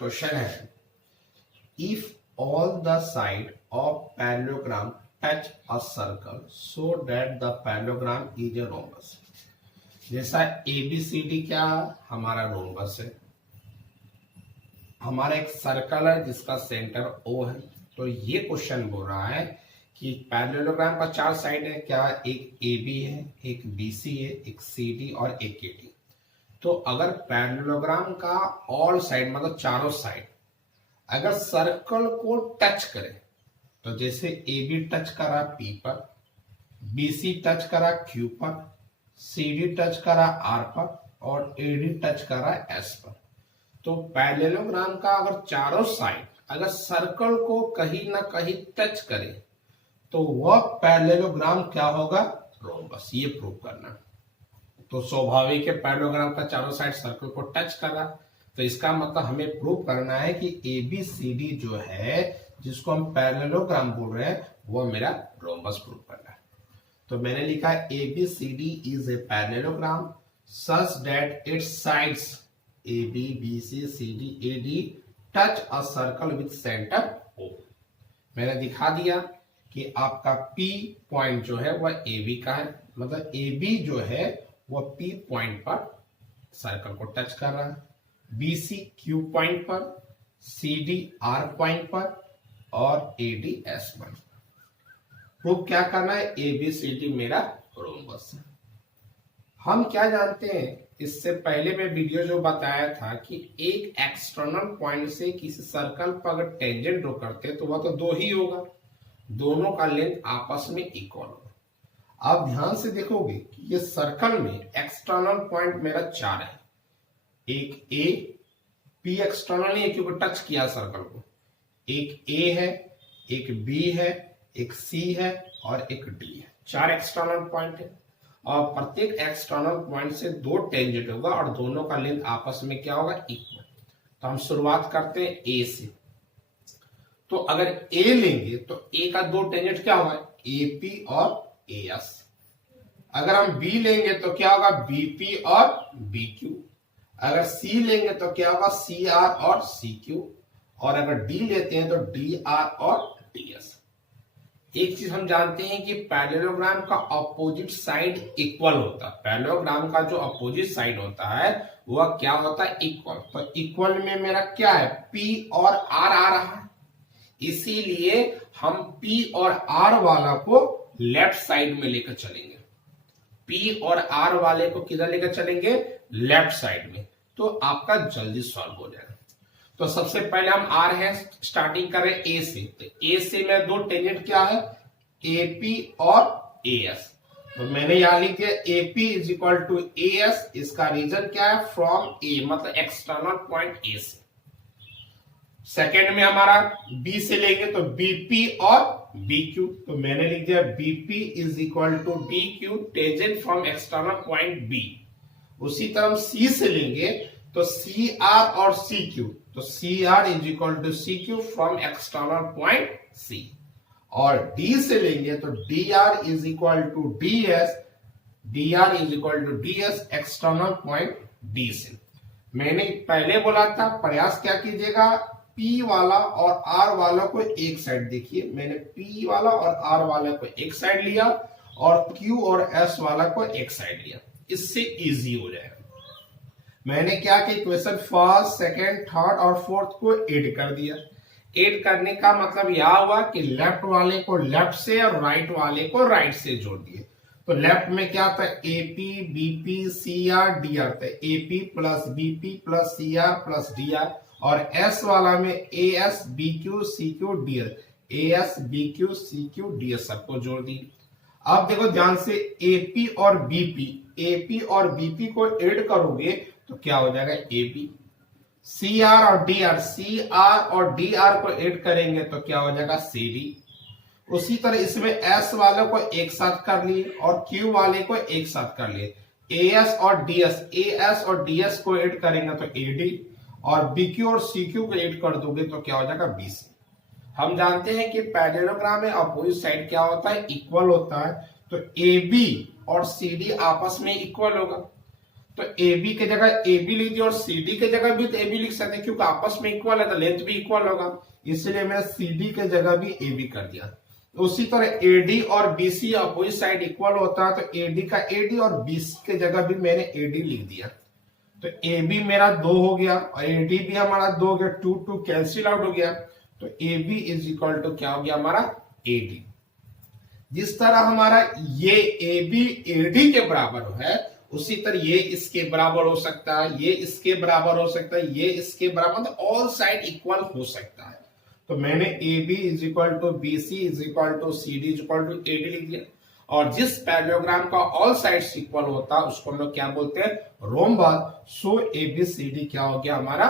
Question है, if all the side of parallelogram touch a circle so that the parallelogram is a rhombus. जैसा ABCD क्या हमारा rhombus है, हमारा एक सर्कल है जिसका सेंटर O है। तो ये क्वेश्चन बोल रहा है कि पैरेललोग्राम का 4 साइड है, क्या एक AB है, एक BC है, एक CD और एक AD। तो अगर पैरेललोग्राम का ऑल साइड मतलब चारों साइड अगर सर्कल को टच करे, तो जैसे AB टच करा P पर, BC टच करा Q पर, CD टच करा R पर और AD टच करा S पर। तो पैरेललोग्राम का अगर चारों साइड अगर सर्कल को कहीं ना कहीं टच करे तो वह पैरेललोग्राम क्या होगा, रोम्बस। ये प्रूव करना। तो स्वाभाविक है पैरेललोग्राम का चारों साइड सर्कल को टच करा, तो इसका मतलब हमें प्रूव करना है कि ABCD जो है जिसको हम पैरेललोग्राम बोल रहे हैं वो मेरा रोम्बस प्रूव करना है। तो मैंने लिखा ABCD is a parallelogram such that it's sides AB, BC, CD, AD touch a circle with centre O। मैंने दिखा दिया कि आपका P पॉइंट जो है वह AB का है, मतलब AB जो है वह P पॉइंट पर सर्कल को टच कर रहा है, BC Q पॉइंट पर, CD R पॉइंट पर और AD S पॉइंट पर। प्रूफ क्या करना है, ABCD मेरा रोम्बस है। हम क्या जानते हैं, इससे पहले मैं वीडियो जो बताया था कि एक एक्सटर्नल पॉइंट से किसी सर्कल पर अगर टेंजेंट ड्रॉ करते तो वह तो 2 ही होगा, दोनों का लेंथ आपस में इक्वल होगा। आप ध्यान से देखोगे कि ये सर्कल में एक्सटर्नल पॉइंट मेरा 4 है, एक A, P एक्सटर्नल नहीं है क्योंकि टच किया सर्कल को, एक A है, एक B है, एक C है और एक D है। 4 एक्सटर्नल पॉइंट है और प्रत्येक एक्सटर्नल पॉइंट से 2 टेंजेंट होगा और दोनों का लेंथ आपस में क्या होगा, इक्वल। तो हम शुरुआत करते हैं A से। तो अगर A लेंगे तो A का 2 टेंजेंट क्या होगा, AP और AS। अगर हम B लेंगे तो क्या होगा, BP और BQ। अगर C लेंगे तो क्या होगा, CR और CQ। और अगर D लेते हैं तो DR और DS। एक चीज हम जानते हैं कि पैरेललोग्राम का अपोजिट साइड इक्वल होता है। पैरेललोग्राम का जो अपोजिट साइड होता है वह क्या होता है, इक्वल। तो इक्वल में मेरा क्या है, P और R आ रहा है, इसीलिए हम P और R वाला को लेफ्ट साइड में लेकर चलेंगे। P और R वाले को किधर लेकर चलेंगे, लेफ्ट साइड में। तो आपका जल्दी सॉल्व हो जाएगा। तो सबसे पहले हम R है, स्टार्टिंग करें A से। तो A से में 2 टेंजेंट क्या है, AP और AS। तो मैंने यहां लिख दिया AP is equal to AS। इसका रीजन क्या है, फ्रॉम A, मतलब एक्सटर्नल पॉइंट A से। सेकेंड में हमारा B से लेंगे तो BP और BQ। तो मैंने लिख दिया BP is equal to DQ, tangent from external point B। उसी तरह C से लेंगे तो CR और CQ। तो CR is equal to CQ from external point C। और D से लेंगे तो DR is equal to DS, DR is equal to DS external point D से। मैंने पहले बोला था प्रयास क्या कीजिएगा, P वाला और R वाला को एक साइड देखिए। मैंने P वाला और R वाला को एक साइड लिया और Q और S वाला को एक साइड लिया, इससे इजी हो जाएगा। मैंने क्या कि इक्वेशन फर्स्ट, सेकंड, थर्ड और फोर्थ को ऐड कर दिया। ऐड करने का मतलब यह हुआ कि लेफ्ट वाले को लेफ्ट से और राइट वाले को राइट से जोड़ दिए। तो लेफ्ट में क्या था, AP, BP, CR, DR था। AP plus BP plus CR plus DR। और S वाला में AS, BQ, CQ, DR, AS, BQ, CQ, DR सबको जोड़ दी। अब देखो ध्यान से, AP और BP को ऐड करोगे तो क्या हो जाएगा, AB। CR और DR को ऐड करेंगे तो क्या हो जाएगा, CD। उसी तरह इसमें S वाले को एक साथ कर लिए और Q वाले को एक साथ कर लिए। AS और DS को ऐड करेंगे तो AD और BQ और CQ को ऐड कर दोगे तो क्या हो जाएगा, BC। हम जानते हैं कि पैरेललोग्राम में अपोजिट साइड क्या होता है, इक्वल होता है। तो AB और CD आपस में इक्वल होगा। तो ए बी के जगह ए बी लिख दिया और सी डी के जगह भी तो ए बी लिख सकते हैं, क्योंकि आपस में इक्वल है तो लेंथ भी इक्वल होगा, इसलिए मैंने सी डी के जगह भी ए बी कर दिया। उसी तरह एडी और बीसी अपोजिट साइड इक्वल होता है, तो एडी का एडी और बीसी के जगह भी मैंने एडी लिख दिया। तो ए बी मेरा 2 हो गया और एडी भी हमारा 2 हो गया, 2 2 कैंसिल आउट हो गया, तो A B is equal to क्या हो गया हमारा एडी। जिस तरह हमारा ये ए बी एडी के बराबर है, उसी तरह ये इसके बराबर हो सकता है, ये इसके बराबर हो सकता है, ये इसके बराबर, तो ऑल साइड इक्वल हो सकता है। तो मैंने A B is equal to B C is equal to C D is equal to A D लिख दिया। और जिस पैरेललोग्राम का ऑल साइड्स इक्वल होता है उसको हम लोग क्या बोलते हैं, rhombus. So A B C D क्या हो गया हमारा